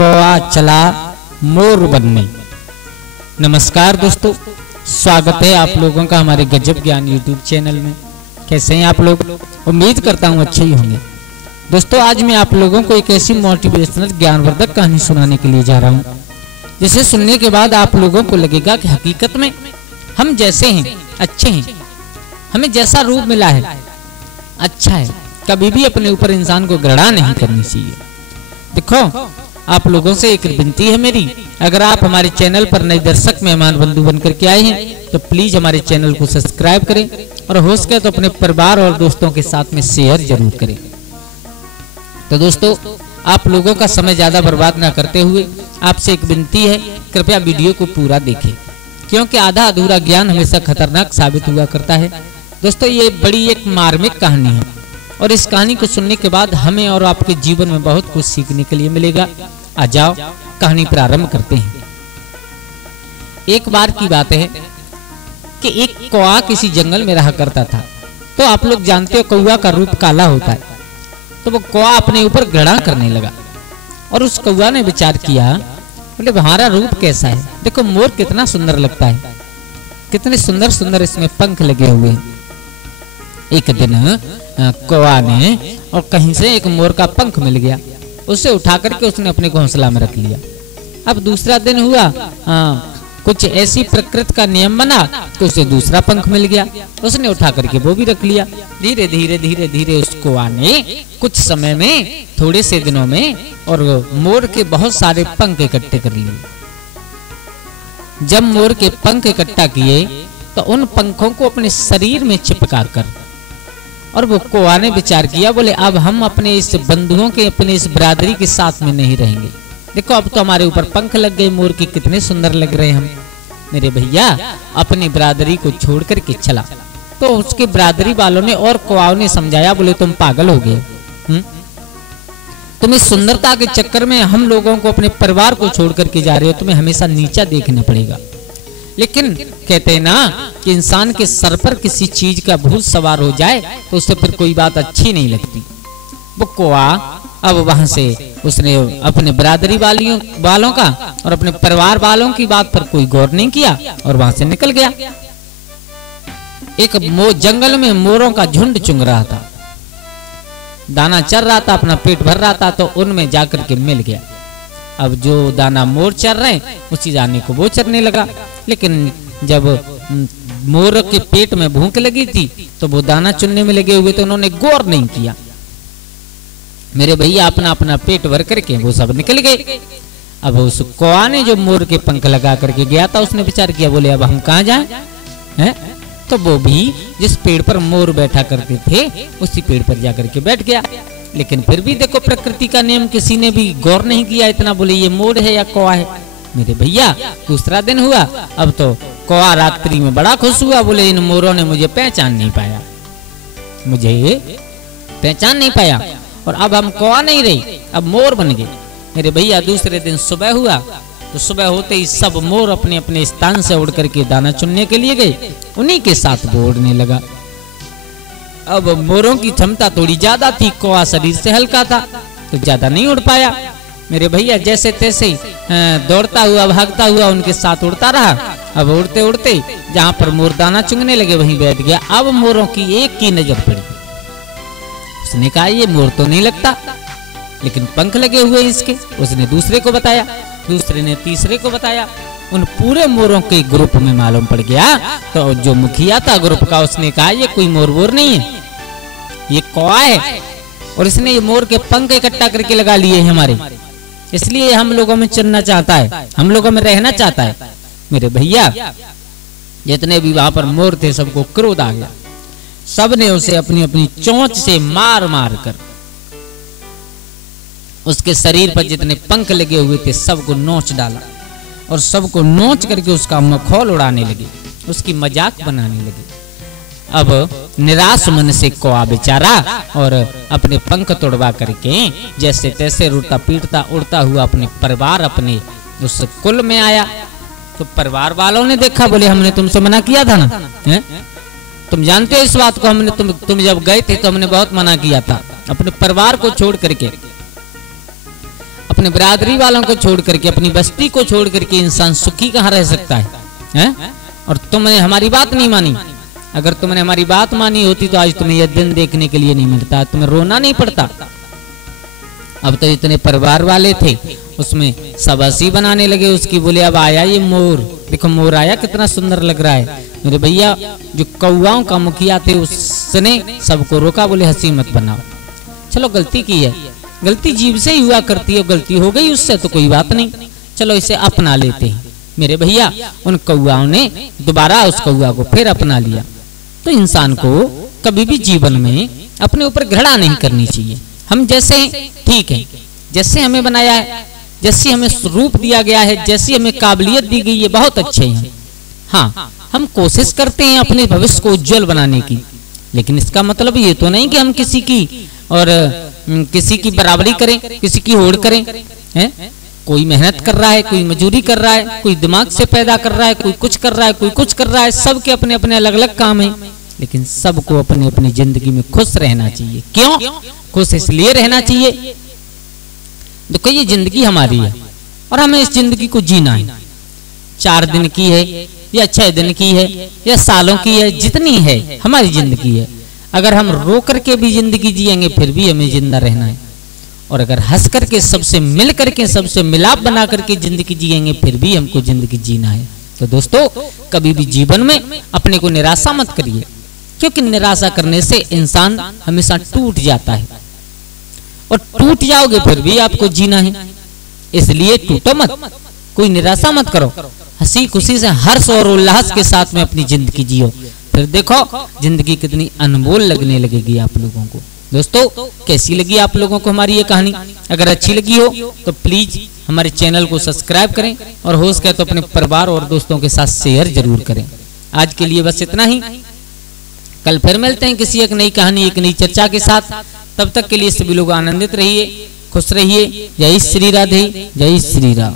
कौआ चला मोर बनने। नमस्कार दोस्तों, स्वागत है आप लोगों का हमारे गजब ज्ञान यूट्यूब चैनल में। कैसे हैं आप लोग? उम्मीद करता हूँ अच्छे ही होंगे। दोस्तों, आज मैं आप लोगों को एक ऐसी मोटिवेशनल ज्ञानवर्धक कहानी सुनाने के लिए जा रहा हूँ जिसे सुनने के बाद आप लोगों को लगेगा कि हकीकत में हम जैसे हैं अच्छे हैं, हमें जैसा रूप मिला है अच्छा है। कभी भी अपने ऊपर इंसान को घृणा नहीं करनी चाहिए। देखो, आप लोगों से एक विनती है मेरी, अगर आप हमारे चैनल पर नए दर्शक मेहमान बंधु बनकर के आए हैं तो प्लीज हमारे चैनल को सब्सक्राइब करें और हो सके तो अपने परिवार और दोस्तों के साथ में शेयर जरूर करें। तो दोस्तों, आप लोगों का समय ज्यादा बर्बाद ना करते हुए आपसे एक विनती है, कृपया वीडियो को पूरा देखें, क्योंकि आधा अधूरा ज्ञान हमेशा खतरनाक साबित हुआ करता है। दोस्तों, ये बड़ी एक मार्मिक कहानी है और इस कहानी को सुनने के बाद हमें और आपके जीवन में बहुत कुछ सीखने के लिए मिलेगा। आ जाओ, कहानी प्रारंभ करते हैं। एक बार की बात है कि एक कौआ किसी जंगल में रहा करता था। तो आप लोग जानते हो कौआ का रूप काला होता है। तो वो कौआ अपने ऊपर घृणा करने लगा और उस कौआ ने विचार किया, बोले हमारा रूप कैसा है, देखो मोर कितना सुंदर लगता है, कितने सुंदर सुंदर इसमें पंख लगे हुए हैं। एक दिन कौआ ने और कहीं से एक मोर का पंख मिल गया, उसे उठा करके उसने अपने घोंसला में रख लिया। अब दूसरा दिन हुआ, कुछ ऐसी प्रकृति का नियम बना कि उसे दूसरा पंख मिल गया, उसने उठा करके वो भी रख लिया। धीरे धीरे धीरे धीरे उस कौआ ने कुछ समय में, थोड़े से दिनों में, और मोर के बहुत सारे पंख इकट्ठे कर लिए। जब मोर के पंख इकट्ठा किए तो उन पंखों को अपने शरीर में चिपका कर, और वो कौआ ने विचार किया, बोले अब हम अपने इस बंधुओं के, अपने इस बिरादरी के साथ में नहीं रहेंगे। देखो, अब तो हमारे ऊपर पंख लग गए मोर के, कितने सुंदर लग रहे हैं हम। मेरे भैया अपनी बिरादरी को छोड़ करके चला। तो उसके बिरादरी वालों ने और कौआओं ने समझाया, बोले तुम पागल हो गए, तुम इस सुंदरता के चक्कर में हम लोगों को, अपने परिवार को छोड़ करके जा रहे हो, तुम्हें हमेशा नीचा देखना पड़ेगा। लेकिन कहते हैं ना कि इंसान के सर पर किसी चीज का भूत सवार हो जाए तो उससे फिर कोई बात अच्छी नहीं लगती। वो कौआ अब वहां से उसने अपने बिरादरी वालों का और अपने परिवार वालों की बात पर कोई गौर नहीं किया और वहां से निकल गया। एक जंगल में मोरों का झुंड चुंग रहा था, दाना चर रहा था, अपना पेट भर रहा था, तो उनमें जाकर के मिल गया। अब जो दाना मोर चर रहे उसी दाने को वो चरने लगा। लेकिन जब मोर के पेट में भूख लगी थी तो वो दाना चुनने में लगे हुए, तो उन्होंने गौर नहीं किया। मेरे भैया अपना अपना पेट भर करके वो सब निकल गए। अब उस कौआ ने जो मोर के पंख लगा करके गया था, उसने विचार किया, बोले अब हम कहाँ जाएं? हैं? तो वो भी जिस पेड़ पर मोर बैठा करते थे उसी पेड़ पर जाकर के बैठ गया। लेकिन फिर भी देखो, प्रकृति का नियम किसी ने भी गौर नहीं किया इतना, बोले ये मोर है या कौआ है। मेरे भैया दूसरा दिन हुआ, अब तो कौआ रात्रि में बड़ा खुश हुआ, बोले इन मोरों ने मुझे पहचान नहीं पाया, मुझे पहचान नहीं पाया, और अब हम कौआ नहीं रही, अब मोर बन गए। मेरे भैया दूसरे दिन सुबह हुआ, तो सुबह होते ही सब मोर अपने अपने स्थान से उड़ करके दाना चुनने के लिए गए, उन्हीं के साथ वो उड़ने लगा। अब मोरों की क्षमता थोड़ी ज्यादा थी, कौआ शरीर से हल्का था तो ज्यादा नहीं उड़ पाया। मेरे भैया जैसे तैसे दौड़ता हुआ भागता हुआ उनके साथ उड़ता रहा। अब उड़ते उड़ते जहां पर मोर दाना चुंगने लगे वहीं बैठ गया। अब मोरों की एक की नजर पड़ी, उसने कहा ये मोर तो नहीं लगता, लेकिन पंख लगे हुए इसके। उसने दूसरे को बताया, दूसरे ने तीसरे को बताया, उन पूरे मोरों के ग्रुप में मालूम पड़ गया। तो जो मुखिया था ग्रुप का, उसने कहा ये कोई मोर वोर नहीं है, ये कौआ है, और इसने ये मोर के पंख इकट्ठा करके लगा लिए हैं हमारे, इसलिए हम लोगों में चलना चाहता है, हम लोगों में रहना चाहता है। मेरे भैया जितने भी वहां पर मोर थे सबको क्रोध आ गया, सबने उसे अपनी अपनी चोंच से मार मार कर उसके शरीर पर जितने पंख लगे हुए थे सबको नोच डाला, और सबको नोच करके उसका मखौल उड़ाने लगे, उसकी मजाक बनाने लगे। अब निराश मन से कौआ बेचारा और अपने पंख तोड़वा करके जैसे तैसे उड़ता पीटता उड़ता हुआ अपने परिवार, अपने उस कुल में आया। तो परिवार वालों ने देखा, बोले हमने तुमसे मना किया था ना, है? तुम जानते हो इस बात को, हमने तुम जब गए थे तो हमने बहुत मना किया था, अपने परिवार को छोड़ करके अपने बिरादरी वालों को छोड़ करके, अपनी बस्ती को छोड़ करके इंसान सुखी कहाँ रह सकता है? और तुमने हमारी बात नहीं मानी। अगर तुमने हमारी बात मानी होती तो आज तुम्हें यह दिन देखने के लिए नहीं मिलता, तुम्हें रोना नहीं पड़ता। अब तो इतने परिवार वाले थे, उसमें सब हंसी बनाने लगे उसकी। बोले अब आया ये मोर, देखो मोर आया, कितना सुंदर लग रहा है। मेरे भैया जो कौवाओं का मुखिया थे उसने सबको रोका, बोले हंसी मत बनाओ, चलो गलती की है, गलती जीव से ही हुआ करती है, गलती हो गई उससे तो कोई बात नहीं, चलो इसे अपना लेते हैं। मेरे भैया उन कौवाओं ने दोबारा उस कौवा को फिर अपना लिया। तो इंसान को कभी भी जीवन में अपने ऊपर घृणा नहीं करनी चाहिए। हम जैसे ठीक है, जैसे हमें बनाया है, जैसी हमें रूप दिया गया है, जैसी हमें काबिलियत दी गई है, बहुत अच्छे हैं। हाँ, हम कोशिश करते हैं अपने भविष्य को उज्जवल बनाने की, लेकिन इसका मतलब ये तो नहीं कि हम किसी की और किसी की बराबरी करें, किसी की होड़ करें। हैं? कोई मेहनत कर रहा है, कोई मजदूरी कर रहा है, कोई दिमाग से पैदा कर रहा है, कोई कुछ कर रहा है, कोई कुछ कर रहा है, सबके अपने अपने अलग अलग काम है, लेकिन सबको अपनी अपनी जिंदगी में खुश रहना चाहिए। क्यों खुश इसलिए रहना चाहिए? देखो ये जिंदगी हमारी है और हमें इस जिंदगी को जीना है। 4 दिन की है या 6 दिन की है या सालों की है, जितनी है हमारी जिंदगी है। अगर हम रो करके भी जिंदगी जिएंगे फिर भी हमें जिंदा रहना है, और अगर हंस करके सबसे मिल करके सबसे मिलाप बना करके जिंदगी जिएंगे फिर भी हमको जिंदगी जीना है। तो दोस्तों कभी भी जीवन में अपने को निराशा मत करिए, क्योंकि निराशा करने से इंसान हमेशा टूट जाता है, और टूट जाओगे फिर भी आपको जीना है। इसलिए टूटो मत, कोई निराशा मत करो, हंसी खुशी से हर्ष और उल्लास के साथ में अपनी जिंदगी जियो, फिर देखो जिंदगी कितनी अनमोल लगने लगेगी आप लोगों को। दोस्तों कैसी लगी आप लोगों को हमारी ये कहानी? अगर अच्छी लगी हो तो प्लीज हमारे चैनल को सब्सक्राइब करें, और हो सके तो अपने परिवार और दोस्तों के साथ शेयर जरूर करें। आज के लिए बस इतना ही, कल फिर मिलते हैं किसी एक नई कहानी, एक नई चर्चा के साथ। तब तक के लिए सभी लोग आनंदित रहिए, खुश रहिए। जय श्री राधे, जय श्री राम।